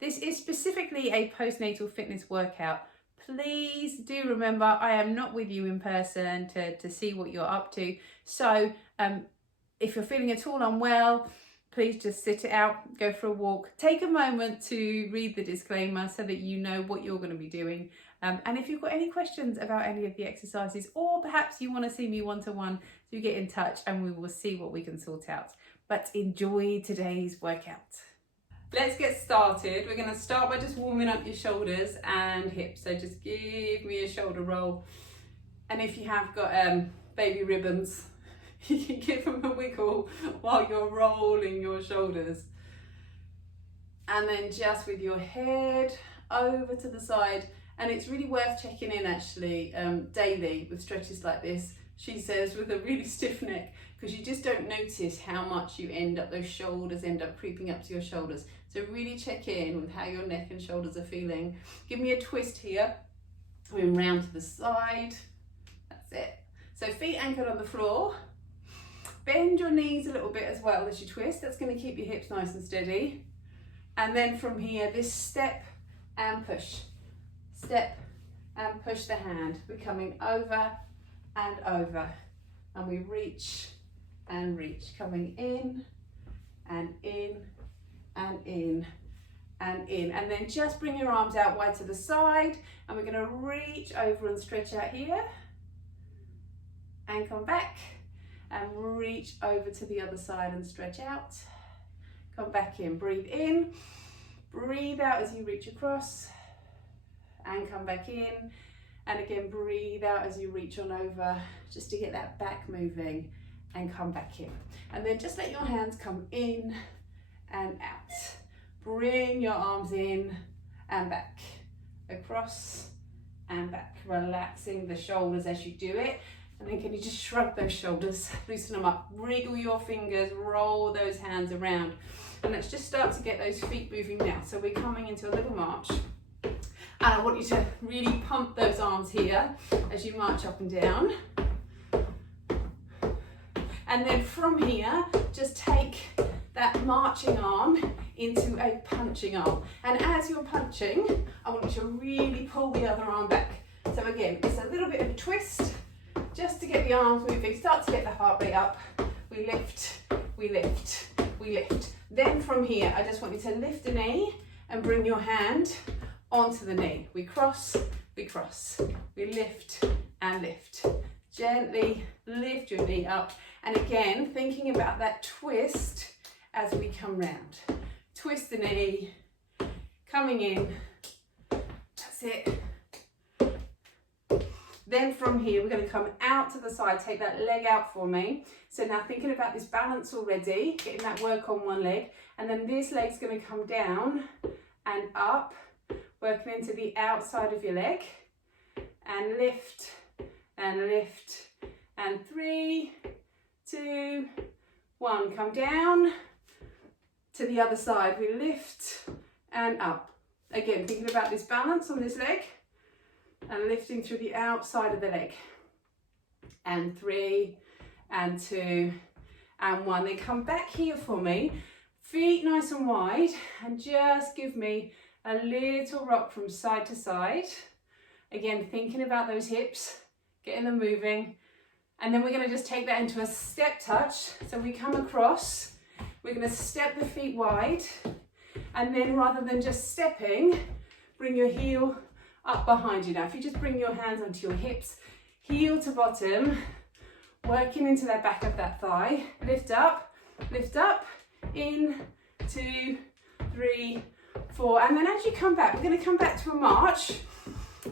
This is specifically a postnatal fitness workout. Please do remember, I am not with you in person to see what you're up to. So if you're feeling at all unwell, please just sit it out, go for a walk. Take a moment to read the disclaimer so that you know what you're going to be doing. And if you've got any questions about any of the exercises, or perhaps you want to see me one-to-one, do get in touch and we will see what we can sort out. But enjoy today's workout. Let's get started. We're going to start by just warming up your shoulders and hips. So just give me a shoulder roll. And if you have got baby ribbons, you can give them a wiggle while you're rolling your shoulders. And then just with your head over to the side. And it's really worth checking in actually daily with stretches like this. She says with a really stiff neck, because you just don't notice how much you end up, those shoulders end up creeping up to your shoulders. So really check in with how your neck and shoulders are feeling. Give me a twist here. Going round to the side. That's it. So feet anchored on the floor. Bend your knees a little bit as well as you twist. That's going to keep your hips nice and steady. And then from here, this step and push. Step and push the hand. We're coming over and over. And we reach and reach. Coming in and in and in and in. And then just bring your arms out wide to the side. And we're going to reach over and stretch out here. And come back. And reach over to the other side and stretch out. Come back in. Breathe in. Breathe out as you reach across. And come back in. And again, breathe out as you reach on over, just to get that back moving, and come back in. And then just let your hands come in and out. Bring your arms in and back, across and back, relaxing the shoulders as you do it. And then can you just shrug those shoulders, loosen them up, wriggle your fingers, roll those hands around. And let's just start to get those feet moving now. So we're coming into a little march. And I want you to really pump those arms here as you march up and down. And then from here, just take that marching arm into a punching arm. And as you're punching, I want you to really pull the other arm back. So again, it's a little bit of a twist, just to get the arms moving. Start to get the heart rate up. We lift, we lift, we lift. Then from here, I just want you to lift a knee and bring your hand onto the knee. We cross, we lift and lift. Gently lift your knee up. And again, thinking about that twist as we come round. Twist the knee, coming in. That's it. Then from here, we're going to come out to the side. Take that leg out for me. So now thinking about this balance already, getting that work on one leg. And then this leg's going to come down and up. Working into the outside of your leg, and lift, and lift, and 3, 2, 1, come down to the other side. We lift and up. Again, thinking about this balance on this leg, and lifting through the outside of the leg. And 3, and 2, and 1. Then come back here for me, feet nice and wide, and just give me a little rock from side to side. Again, thinking about those hips, getting them moving. And then we're going to just take that into a step touch. So we come across, we're going to step the feet wide. And then rather than just stepping, bring your heel up behind you. Now, if you just bring your hands onto your hips, heel to bottom, working into that back of that thigh. Lift up, in, 2, 3, 4, and then as you come back, we're going to come back to a march,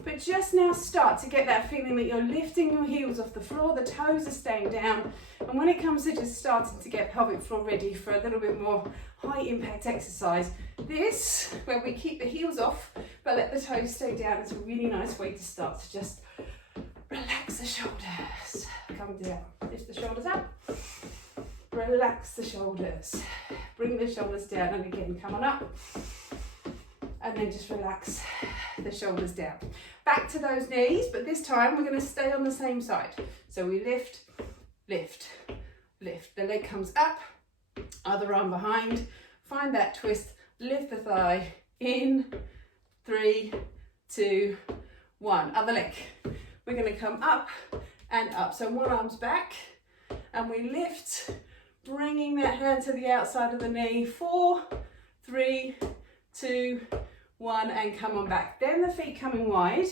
but just now start to get that feeling that you're lifting your heels off the floor, the toes are staying down, and when it comes to just starting to get pelvic floor ready for a little bit more high impact exercise, this, where we keep the heels off, but let the toes stay down, is a really nice way to start to just relax the shoulders, come down, lift the shoulders up, relax the shoulders, bring the shoulders down, and again, come on up. And then just relax the shoulders down. Back to those knees, but this time we're going to stay on the same side. So we lift, lift, lift. The leg comes up, other arm behind. Find that twist, lift the thigh, in, 3, 2, 1. Other leg. We're going to come up and up. So one arm's back and we lift, bringing that hand to the outside of the knee. 4, 3, 2, 1, and come on back. Then the feet coming wide.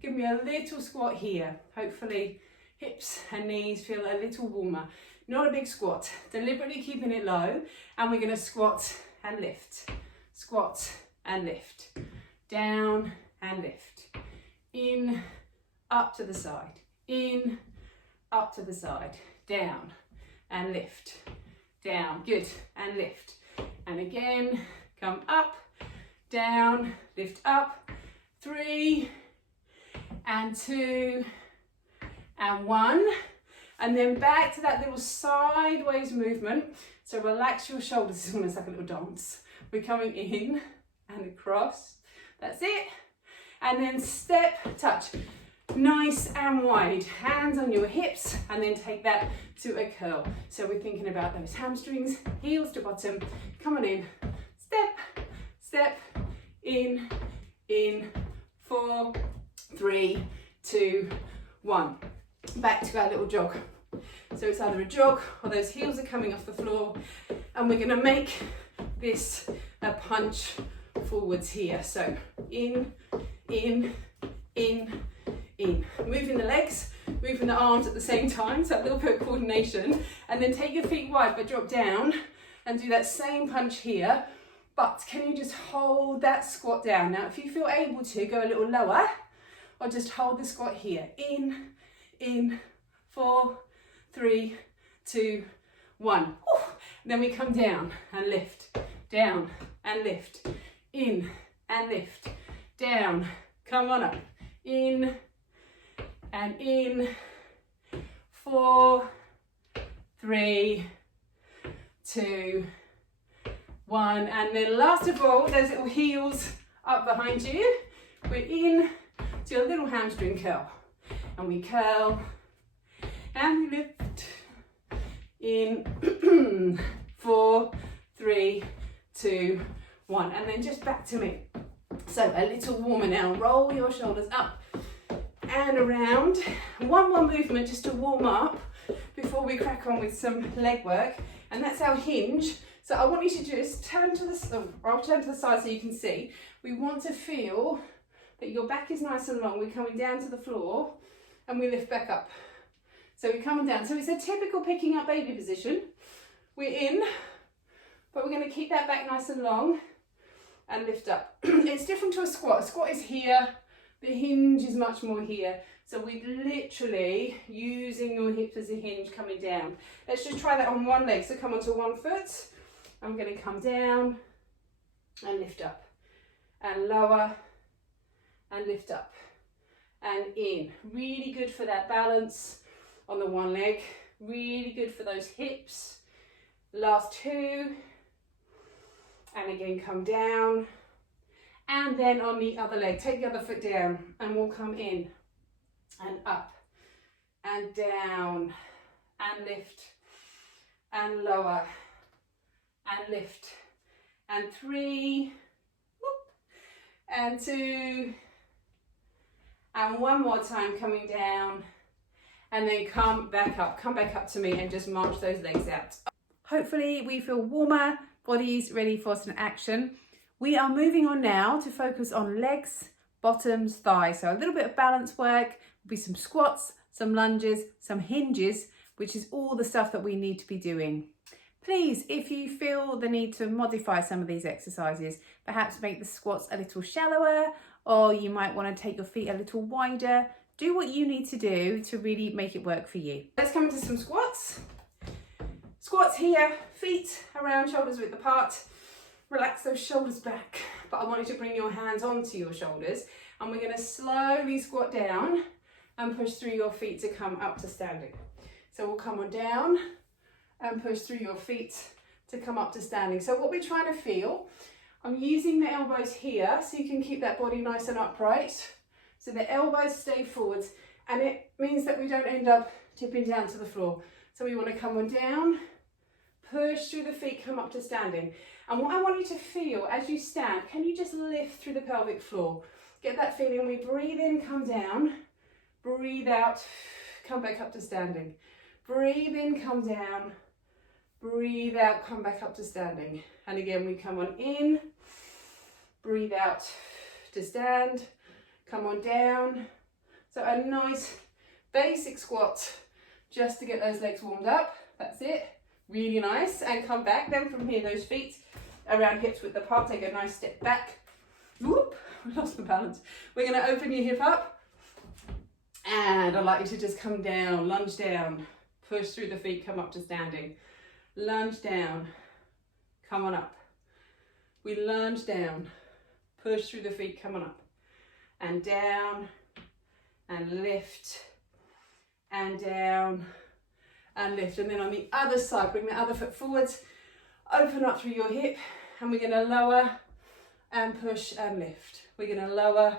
Give me a little squat here. Hopefully hips and knees feel a little warmer. Not a big squat. Deliberately keeping it low. And we're going to squat and lift. Squat and lift. Down and lift. In, up to the side. In, up to the side. Down and lift. Down. Good. And lift. And again, come up, down, lift up. 3 and 2 and 1. And then back to that little sideways movement. So relax your shoulders. It's almost like a little dance. We're coming in and across. That's it. And then step, touch. Nice and wide. Hands on your hips, and then take that to a curl. So we're thinking about those hamstrings, heels to bottom. Come on in. Step, step, in, 4, 3, 2, 1. Back to our little jog. So it's either a jog or those heels are coming off the floor, and we're going to make this a punch forwards here. So in, moving the legs, moving the arms at the same time, so a little bit of coordination, and then take your feet wide but drop down and do that same punch here. But can you just hold that squat down? Now if you feel able to, go a little lower, or just hold the squat here. In, 4, 3, 2, 1. Then we come down and lift, down and lift, in and lift, down, come on up, in and in, 4, 3, 2, 1. And then last of all, those little heels up behind you. We're in to your little hamstring curl. And we curl and we lift, in, 4, 3, 2, 1. And then just back to me. So a little warmer now. Roll your shoulders up and around. One more movement just to warm up before we crack on with some leg work. And that's our hinge. So I want you to just turn to the, I'll turn to the side so you can see. We want to feel that your back is nice and long. We're coming down to the floor and we lift back up. So we're coming down. So it's a typical picking up baby position. We're in, but we're going to keep that back nice and long and lift up. It's different to a squat. A squat is here. The hinge is much more here. So we're literally using your hips as a hinge coming down. Let's just try that on one leg. So come onto one foot. I'm going to come down and lift up and lower and lift up and in. Really good for that balance on the one leg. Really good for those hips. Last 2. And again, come down. And then on the other leg, take the other foot down and we'll come in and up and down and lift and lower and lift and 3 and 2 and one more time, coming down, and then come back up to me and just march those legs out. Hopefully we feel warmer, bodies ready for some action. We are moving on now to focus on legs, bottoms, thighs. So a little bit of balance work, will be some squats, some lunges, some hinges, which is all the stuff that we need to be doing. Please, if you feel the need to modify some of these exercises, perhaps make the squats a little shallower, or you might want to take your feet a little wider. Do what you need to do to really make it work for you. Let's come into some squats. Squats here, feet around, shoulders width apart. Relax those shoulders back, but I want you to bring your hands onto your shoulders, and we're going to slowly squat down and push through your feet to come up to standing. So we'll come on down and push through your feet to come up to standing. So what we're trying to feel, I'm using the elbows here so you can keep that body nice and upright. So the elbows stay forwards, and it means that we don't end up tipping down to the floor. So we want to come on down, push through the feet, come up to standing. And what I want you to feel as you stand, can you just lift through the pelvic floor? Get that feeling. We breathe in, come down. Breathe out, come back up to standing. Breathe in, come down. Breathe out, come back up to standing. And again, we come on in. Breathe out to stand. Come on down. So a nice basic squat just to get those legs warmed up. That's it. Really nice. And come back. Then from here, those feet around hips width apart. Take a nice step back. Whoop, I lost my balance. We're going to open your hip up. And I'd like you to just come down, lunge down. Push through the feet, come up to standing. Lunge down. Come on up. We lunge down. Push through the feet, come on up. And down. And lift. And down. And lift. And then on the other side, bring the other foot forwards. Open up through your hip. And we're going to lower and push and lift. We're going to lower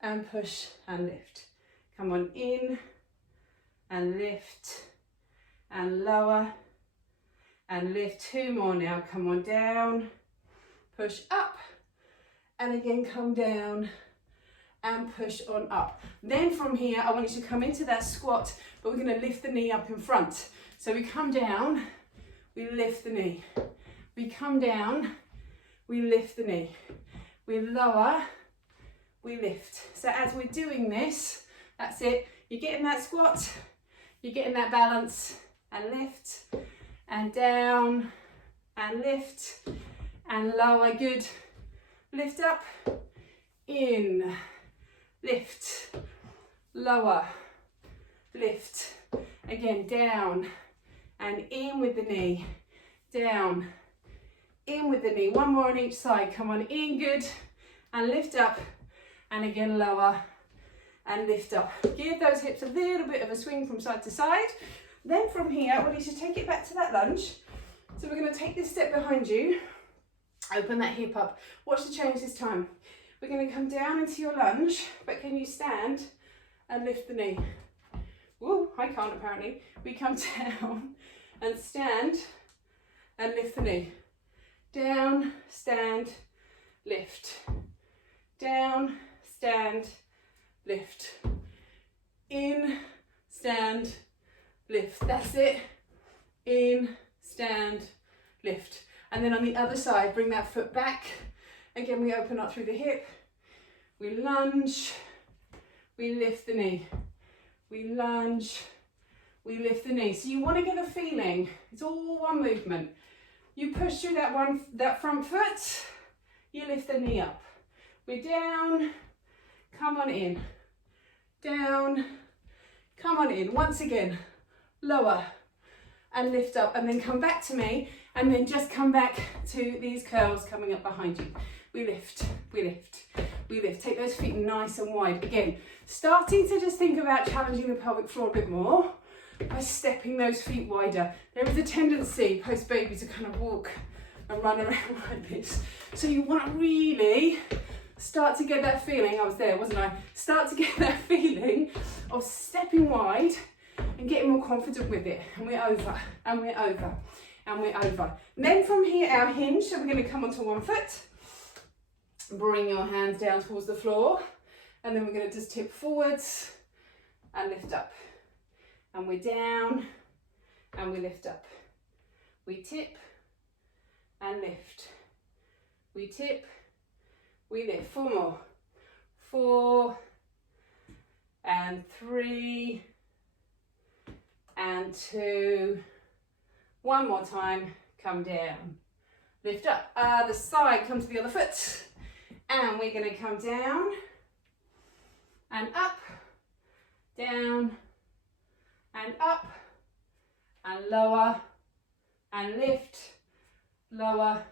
and push and lift. Come on in and lift and lower and lift. 2 more now. Come on down, push up, and again come down and push on up. Then from here, I want you to come into that squat, but we're going to lift the knee up in front. So we come down, we lift the knee. We come down, we lift the knee. We lower, we lift. So as we're doing this, that's it. You're getting that squat, you're getting that balance, and lift, and down, and lift, and lower. Good. Lift up, in, lift, lower, lift. Again, down, and in with the knee, down, in with the knee. 1 more on each side. Come on, in, good, and lift up, and again, lower, and lift up. Give those hips a little bit of a swing from side to side. Then from here, I want you to take it back to that lunge. So we're going to take this step behind you, open that hip up. Watch the change this time. We're going to come down into your lunge, but can you stand and lift the knee? Woo, I can't apparently. We come down and stand and lift the knee. Down, stand, lift. Down, stand, lift. In, stand, lift. That's it. In, stand, lift. And then on the other side, bring that foot back. Again, we open up through the hip. We lunge. We lift the knee. We lunge. We lift the knee. So you want to get a feeling. It's all one movement. You push through that front foot. You lift the knee up. We're down. Come on in. Down. Come on in. Once again. Lower. And lift up. And then come back to me. And then just come back to these curls coming up behind you. We lift. We lift. We lift. Take those feet nice and wide. Again, starting to just think about challenging the pelvic floor a bit more by stepping those feet wider. There is a tendency post-baby to kind of walk and run around like this. So you want to really start to get that feeling. I was there, wasn't I? Start to get that feeling of stepping wide and getting more confident with it. And we're over, and we're over, and we're over. And then from here, our hinge. So we're going to come onto one foot. Bring your hands down towards the floor. And then we're going to just tip forwards and lift up. And we're down and we lift up. We tip and lift. We tip, we lift. 4 more. 4 and 3 and 2. 1 more time. Come down. Lift up. Other side. Come to the other foot. And we're going to come down and up, down, and up, and lower, and lift, lower,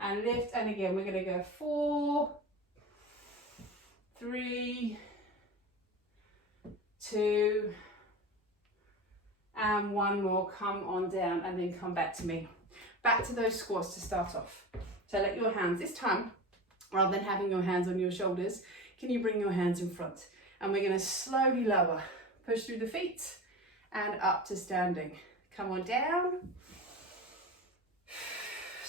and lift. And again, we're going to go 4, 3, 2, and 1 more. Come on down, and then come back to me. Back to those squats to start off. So let your hands, this time, rather than having your hands on your shoulders, can you bring your hands in front? And we're going to slowly lower. Push through the feet and up to standing. Come on down.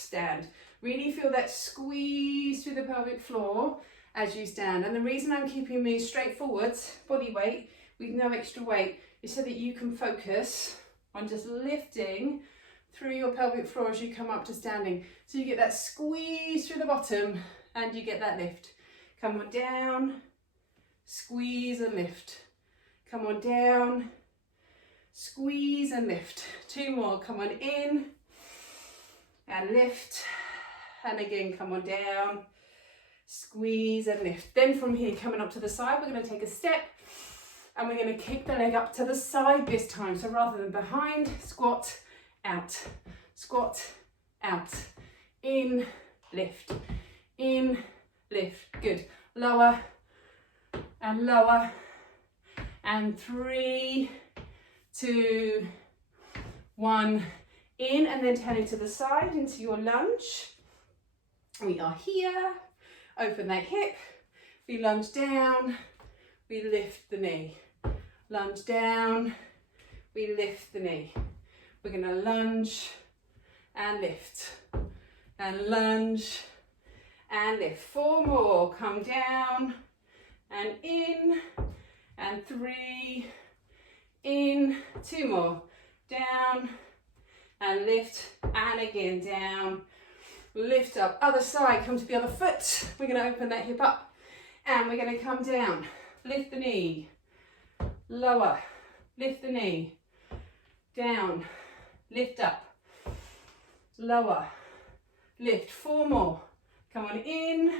stand. Really feel that squeeze through the pelvic floor as you stand. And the reason I'm keeping me straight forwards, body weight, with no extra weight, is so that you can focus on just lifting through your pelvic floor as you come up to standing. So you get that squeeze through the bottom and you get that lift. Come on down, squeeze and lift. Come on down, squeeze and lift. 2 more, come on in and lift. And again, come on down, squeeze and lift. Then from here, coming up to the side, we're going to take a step and we're going to kick the leg up to the side this time. So rather than behind, squat, out, squat, out, in, lift, good. Lower, and 3, 2, 1, in, and then turning to the side into your lunge. We are here, open that hip, we lunge down, we lift the knee, lunge down, we lift the knee. We're going to lunge and lift, and lunge and lift. 4 more, come down and in, and 3, in, 2 more, down and lift, and again down, lift up, other side, come to the other foot. We're going to open that hip up and we're going to come down, lift the knee, lower, lift the knee, down, lift up, lower, lift. 4 more, come on in,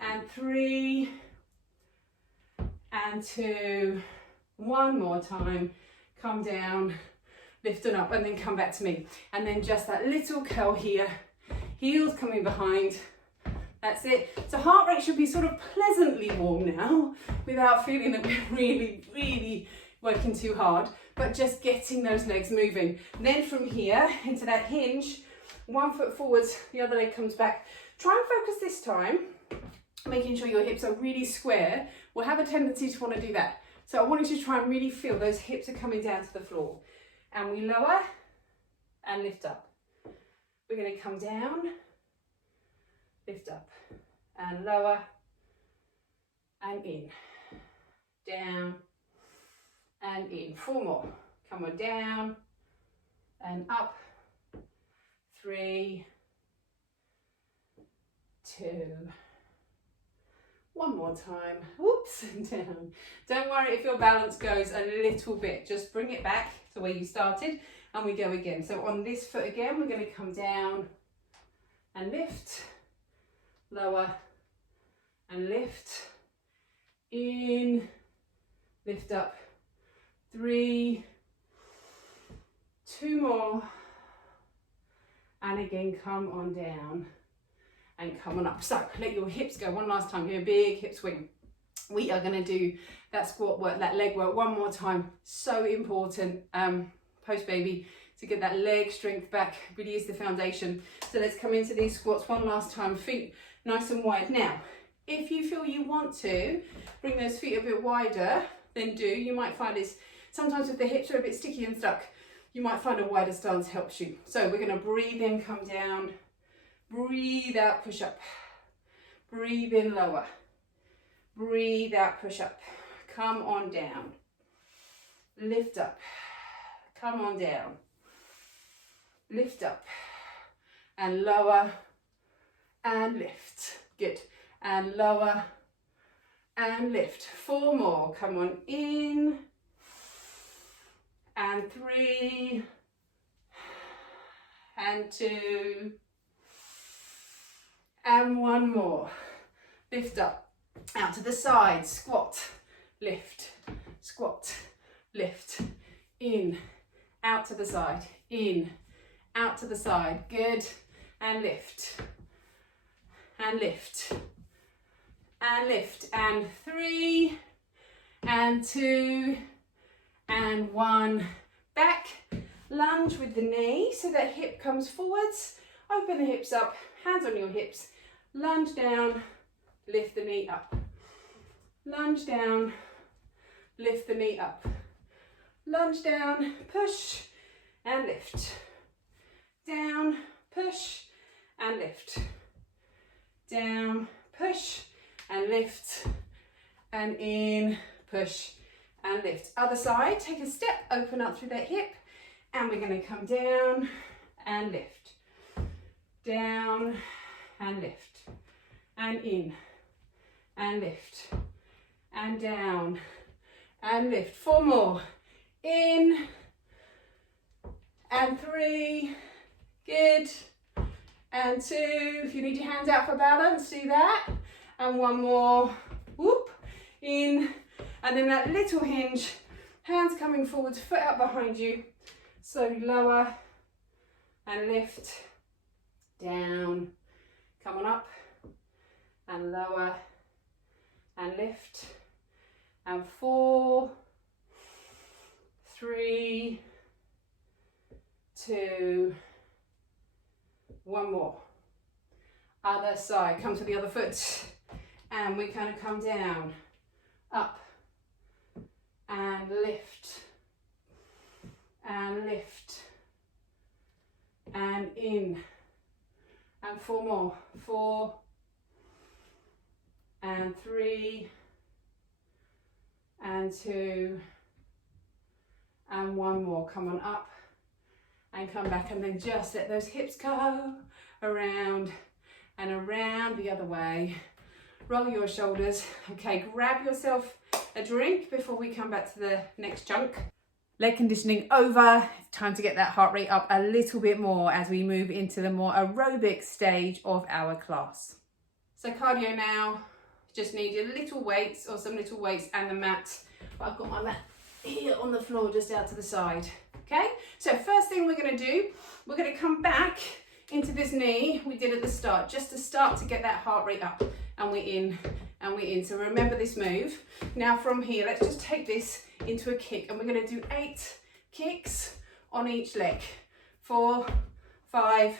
and 3, and 2, 1 more time, come down, lift it up, and then come back to me. And then just that little curl here, heels coming behind. That's it. So heart rate should be sort of pleasantly warm now without feeling that we're really working too hard, but just getting those legs moving. Then from here into that hinge, 1 foot forwards, the other leg comes back. Try and focus this time, making sure your hips are really square. We'll have a tendency to want to do that. So I want you to try and really feel those hips are coming down to the floor. And we lower and lift up. We're going to come down, lift up, and lower, and in, down, and in. 4 more. Come on down, and up. 3, 2, 1 more time. Whoops, and down. Don't worry if your balance goes a little bit. Just bring it back to where you started, and we go again. So on this foot again, we're going to come down and lift, lower, and lift, in, lift up. 3, 2 more, and again come on down and come on up. So let your hips go one last time. Give a big hip swing. We are going to do that squat work, that leg work one more time. So important post baby to get that leg strength back. Really is the foundation. So let's come into these squats one last time. Feet nice and wide. Now if you feel you want to bring those feet a bit wider, then do. You might find it's sometimes if the hips are a bit sticky and stuck, you might find a wider stance helps you. So we're going to breathe in, come down, breathe out, push up, breathe in, lower, breathe out, push up, come on down, lift up, come on down, lift up, and lower, and lift. Good. And lower, and lift. 4 more. Come on in, and 3, and 2, and 1 more. Lift up, out to the side, squat, lift, squat, lift, in, out to the side, in, out to the side, good, and lift, and lift, and lift, and 3, and 2, and 1, back, lunge with the knee so that hip comes forwards, open the hips up, hands on your hips, lunge down, lift the knee up, lunge down, lift the knee up, lunge down, push and lift, down, push and lift. Down, push and lift, and in, push and lift. Other side, take a step, open up through that hip, and we're going to come down and lift. Down and lift, and in, and lift, and down, and lift. 4 more. In, and 3, good, and 2. If you need your hands out for balance, do that. And 1 more, whoop, in, and then that little hinge, hands coming forwards, foot out behind you, slowly lower, and lift, down, come on up, and lower, and lift, and 4, 3, 2, 1 more. Other side, come to the other foot, and we're going to come down, up, and lift, and lift, and in, and 4 more. 4, and 3, and 2, and 1 more. Come on up and come back, and then just let those hips go around and around the other way. Roll your shoulders. Okay, grab yourself a drink before we come back to the next chunk. Leg conditioning over. It's time to get that heart rate up a little bit more as we move into the more aerobic stage of our class. So cardio now, just need your little weights or some little weights and the mat. But I've got my mat here on the floor just out to the side. Okay, so first thing we're going to do, we're going to come back into this knee we did at the start, just to start to get that heart rate up, and we're in and we're in. So remember this move. Now from here, let's just take this into a kick, and we're going to do 8 kicks on each leg. 4, 5,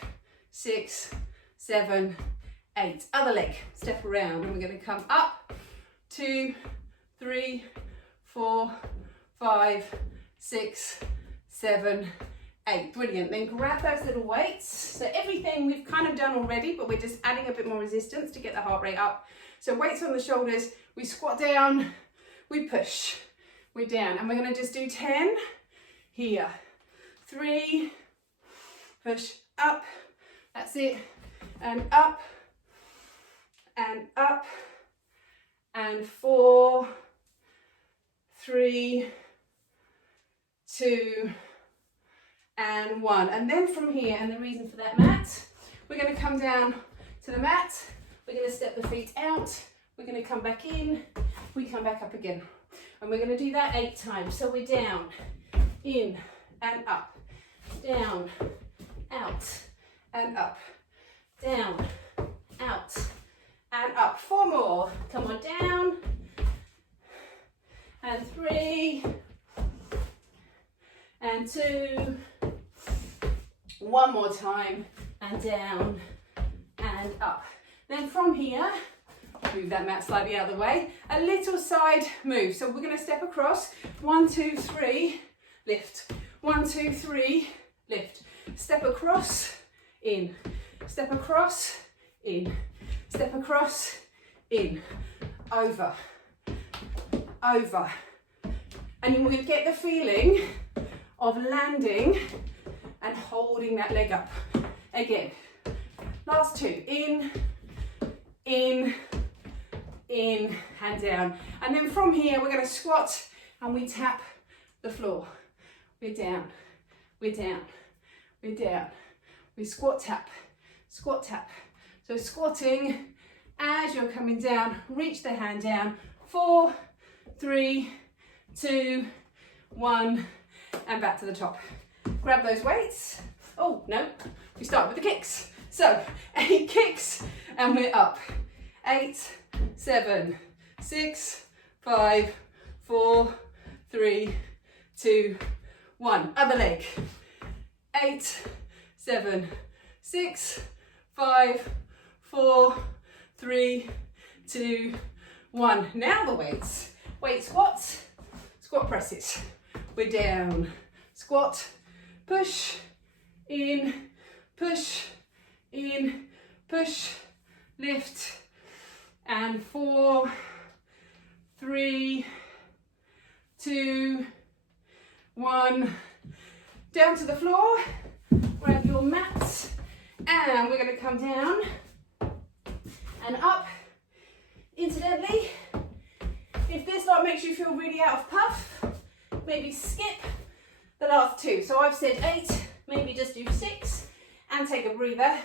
6, 7, 8. Other leg, step around, and we're going to come up, 2, 3, 4, 5, 6, 7, 8. Brilliant. Then grab those little weights. So everything we've kind of done already, but we're just adding a bit more resistance to get the heart rate up. So weights on the shoulders, we squat down, we push, we're down, and we're going to just do 10 here. 3, push up, that's it, and up, and up, and 4, 3, 2, and 1. And then from here, and the reason for that mat, we're going to come down to the mat, we're going to step the feet out, we're going to come back in, we come back up again, and we're going to do that 8 times. So we're down, in, and up, down, out, and up, down, out, and up. 4 more. Come on, down, and 3, and 2, 1 more time, and down, and up. Then from here, move that mat slightly out of the way, a little side move. So we're going to step across, 1, 2, 3, lift, 1, 2, 3, lift, step across, in, step across, in, step across, in, over, over. And you're going to get the feeling of landing and holding that leg up. Again, last 2, in, in, in, and down. And then from here, we're going to squat and we tap the floor. We're down, we're down, we're down. We squat, tap, squat, tap. So squatting as you're coming down, reach the hand down. 4, 3, 2, 1, and back to the top. Grab those weights. Oh, no, we start with the kicks. So 8 kicks and we're up. 8, 7, 6, 5, 4, 3, 2, 1. Other leg. 8, 7, 6, 5, 4, 3, 2, 1. Now the weights. Weight squats, squat presses. We're down. Squat, push, in, push, in, push, lift, and 4, 3, 2, 1, down to the floor, grab your mat, and we're going to come down and up. Incidentally, if this like makes you feel really out of puff, maybe skip the last 2. So I've said 8, maybe just do 6 and take a breather,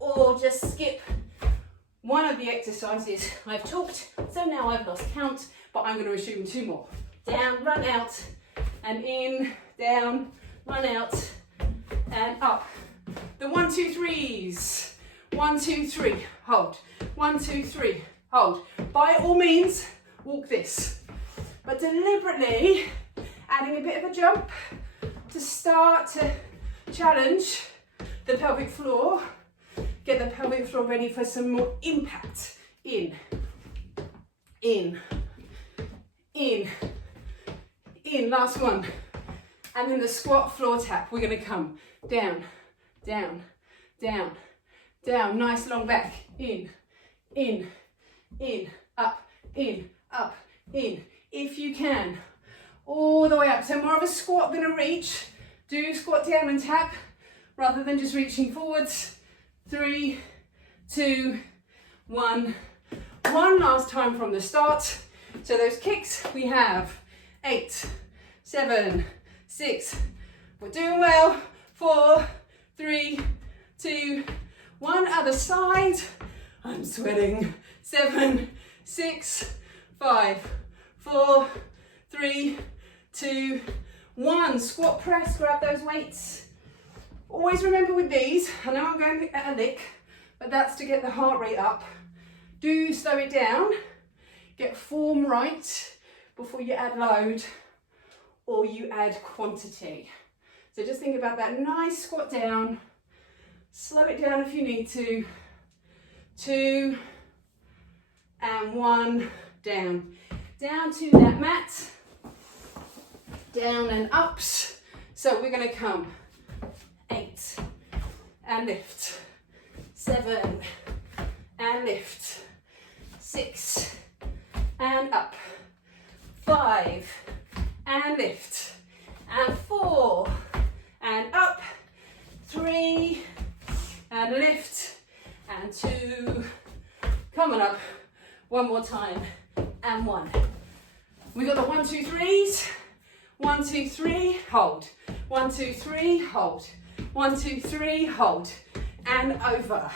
or just skip one of the exercises I've talked. So now I've lost count, but I'm going to assume 2 more. Down, run out, and in, down, run out, and up. The 1, 2, 3s. 1, 2, 3, hold. 1, 2, 3, hold. By all means, walk this, but deliberately adding a bit of a jump to start to challenge the pelvic floor. Get the pelvic floor ready for some more impact. In, in, in, in. Last one. And then the squat floor tap. We're going to come down, down, down, down. Nice long back. In, in, in, up, in, up, in. If you can, all the way up. So more of a squat than a reach. Do squat down and tap rather than just reaching forwards. 3, 2, 1. One last time from the start. So those kicks we have 8, 7, 6. We're doing well. 4, 3, 2, 1. Other side. I'm sweating. 7, 6, 5, 4, 3, 2, 1. Squat press. Grab those weights. Always remember with these, I know I'm going at a lick, but that's to get the heart rate up. Do slow it down, get form right before you add load or you add quantity. So just think about that nice squat down, slow it down if you need to. 2 and 1, down. Down to that mat, down and ups. So we're going to come 8 and lift, 7 and lift, 6 and up, 5 and lift, and 4 and up, 3 and lift, and 2, coming up, one more time, and 1. We got the 1, 2, 3s, 1, 2, 3, hold, 1, 2, 3, hold, 1, 2, 3, hold, and over,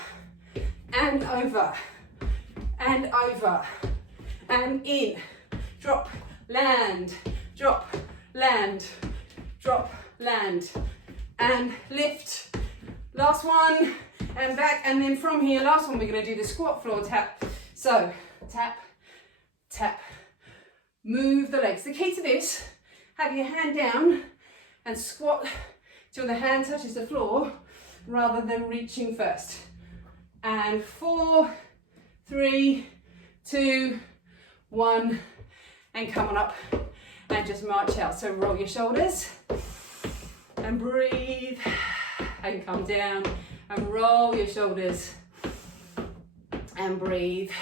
and over, and over, and in, drop, land, drop, land, drop, land, and lift. Last one, and back, and then from here, last one, we're going to do the squat floor tap. So, tap, tap, move the legs. The key to this, have your hand down and squat till the hand touches the floor rather than reaching first. And 4, 3, 2, 1, and come on up and just march out. So roll your shoulders and breathe and come down and roll your shoulders and breathe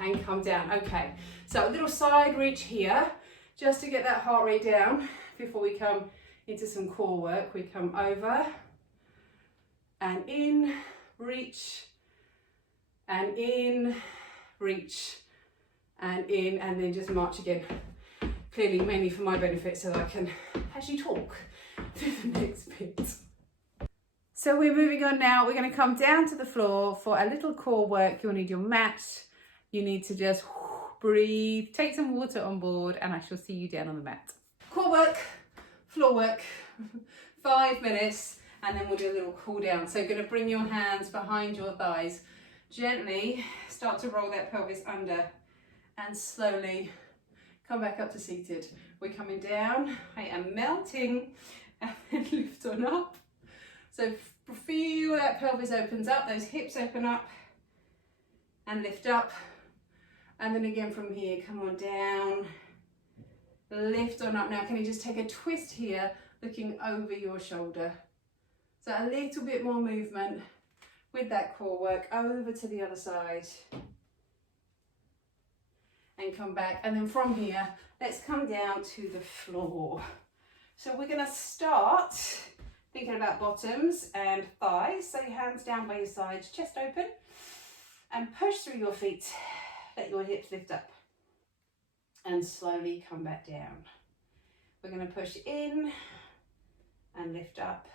and come down. Okay, so a little side reach here just to get that heart rate down before we come into some core work. We come over and in, reach, and in, reach, and in, and then just march again. Clearly mainly for my benefit so that I can actually talk through the next bit. So we're moving on now. We're going to come down to the floor for a little core work. You'll need your mat. You need to just breathe, take some water on board, and I shall see you down on the mat. Core work, floor work, 5 minutes, and then we'll do a little cool down. So you're going to bring your hands behind your thighs. Gently start to roll that pelvis under and slowly come back up to seated. We're coming down. I am melting and then lift on up. So feel that pelvis opens up, those hips open up and lift up. And then again from here, come on down, lift on up. Now can you just take a twist here, looking over your shoulder. So a little bit more movement with that core work over to the other side and come back. And then from here, let's come down to the floor. So we're going to start thinking about bottoms and thighs. So your hands down by your sides, chest open, and push through your feet. Let your hips lift up and slowly come back down. We're going to push in and lift up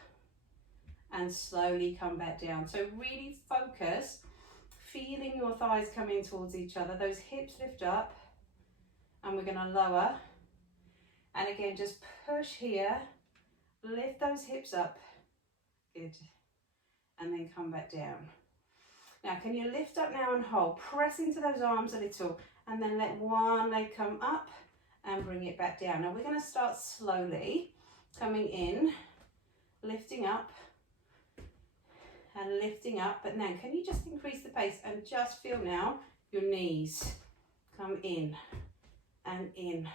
and slowly come back down. So really focus, feeling your thighs coming towards each other. Those hips lift up and we're going to lower. And again, just push here, lift those hips up. Good. And then come back down. Now, can you lift up now and hold? Press into those arms a little and then let one leg come up and bring it back down. Now, we're going to start slowly coming in, lifting up and lifting up. But now, can you just increase the pace and just feel now your knees come in and in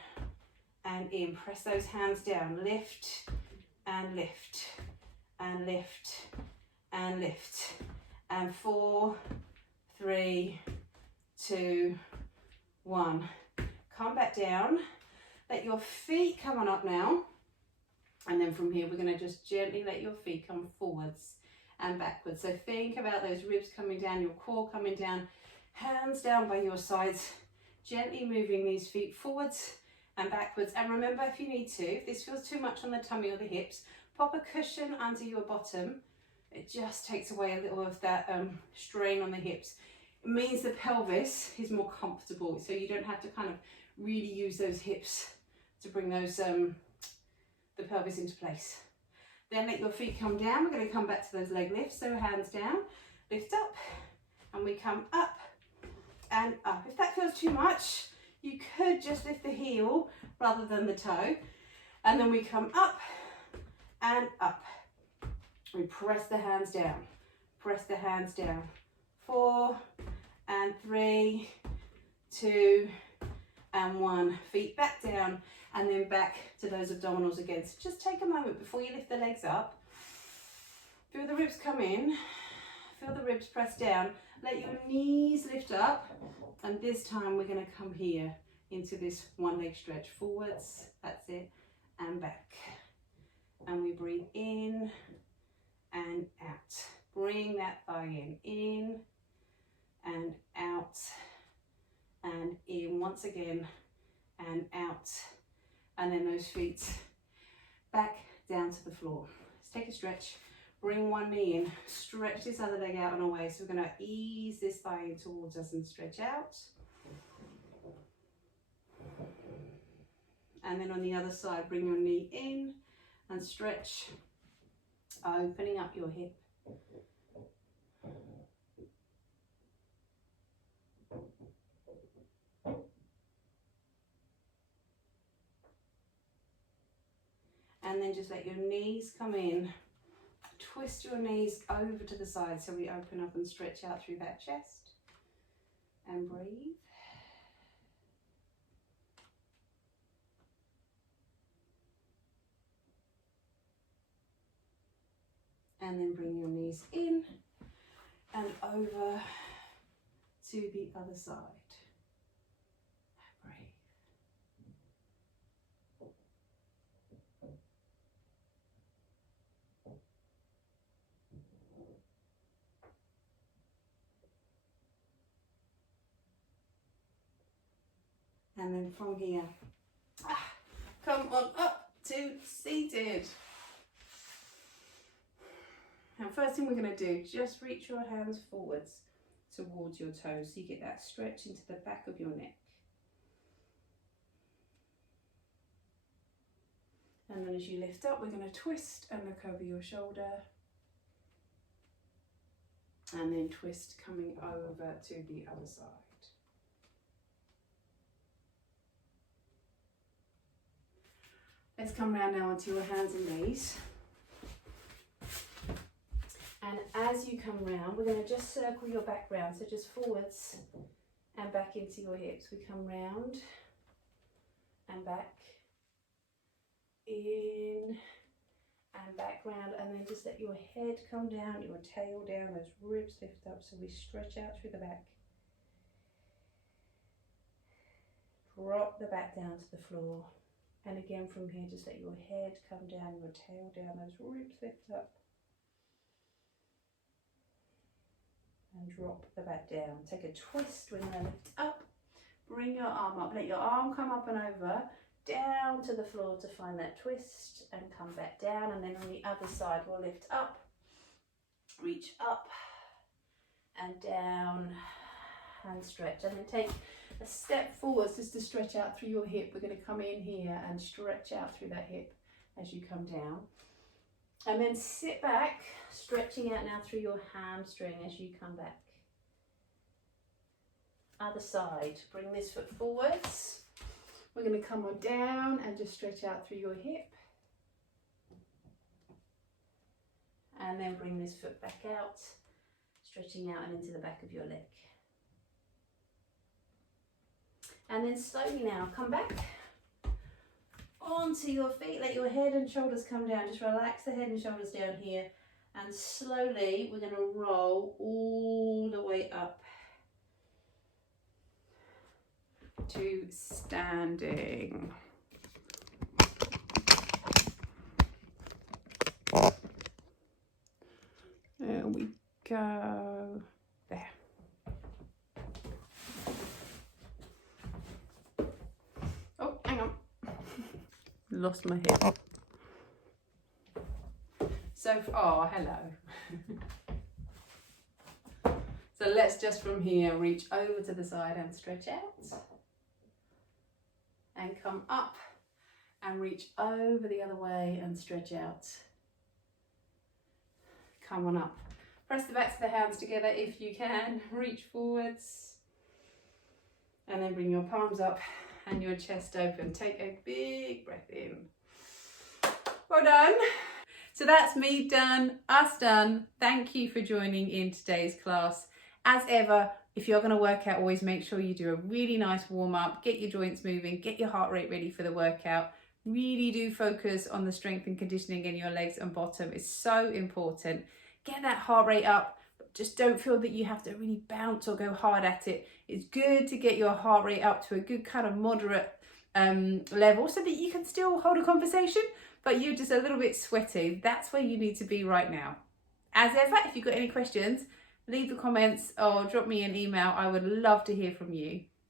and in. Press those hands down. Lift and lift and lift and lift. And 4, 3, 2, 1. Come back down. Let your feet come on up now. And then from here, we're going to just gently let your feet come forwards and backwards. So think about those ribs coming down, your core coming down, hands down by your sides, gently moving these feet forwards and backwards. And remember, if you need to, if this feels too much on the tummy or the hips, pop a cushion under your bottom. It just takes away a little of that strain on the hips. It means the pelvis is more comfortable, so you don't have to kind of really use those hips to bring those the pelvis into place. Then let your feet come down. We're going to come back to those leg lifts. So hands down, lift up, and we come up and up. If that feels too much, you could just lift the heel rather than the toe. And then we come up and up. We press the hands down. Press the hands down. 4 and 3, 2 and 1. Feet back down. And then back to those abdominals again. So just take a moment before you lift the legs up. Feel the ribs come in. Feel the ribs press down. Let your knees lift up. And this time we're going to come here into this one leg stretch. Forwards. That's it. And back. And we breathe in and out. Bring that thigh in and out. And in once again. And out. And then those feet back down to the floor. Let's take a stretch. Bring one knee in. Stretch this other leg out and away. So we're going to ease this thigh in towards us and stretch out. And then on the other side, bring your knee in and stretch, opening up your hip. And then just let your knees come in. Twist your knees over to the side so we open up and stretch out through that chest. And breathe. And then bring your knees in and over to the other side. And breathe. And then from here, come on up to seated. Now first thing we're going to do, just reach your hands forwards towards your toes so you get that stretch into the back of your neck. And then as you lift up, we're going to twist and look over your shoulder. And then twist coming over to the other side. Let's come round now onto your hands and knees. And as you come round, we're going to just circle your back round. So just forwards and back into your hips. We come round and back, in and back round, and then just let your head come down, your tail down, those ribs lift up, so we stretch out through the back. Drop the back down to the floor, and again from here, just let your head come down, your tail down, those ribs lift up, and drop the back down. Take a twist when you lift up, bring your arm up, let your arm come up and over, down to the floor to find that twist, and come back down. And then on the other side, we'll lift up, reach up and down, and stretch, and then take a step forwards just to stretch out through your hip. We're going to come in here and stretch out through that hip as you come down, and then sit back, stretching out now through your hamstring as you come back. Other side, bring this foot forwards. We're going to come on down and just stretch out through your hip, and then bring this foot back out, stretching out and into the back of your leg. And then slowly now come back onto your feet, let your head and shoulders come down, just relax the head and shoulders down here, and slowly we're going to roll all the way up to standing. There we go. There. Oh, hang on. Lost my hip. So, oh, hello. So let's just from here reach over to the side and stretch out. And come up and reach over the other way and stretch out. Come on up. Press the backs of the hands together if you can. Reach forwards. And then bring your palms up and your chest open. Take a big breath in. Well done. So that's me done, us done. Thank you for joining in today's class. As ever, if you're going to work out, always make sure you do a really nice warm up, get your joints moving, get your heart rate ready for the workout. Really do focus on the strength and conditioning in your legs and bottom. It's so important. Get that heart rate up, but just don't feel that you have to really bounce or go hard at it. It's good to get your heart rate up to a good kind of moderate level so that you can still hold a conversation, but you're just a little bit sweaty. That's where you need to be right now. As ever, if you've got any questions, leave the comments or drop me an email. I would love to hear from you.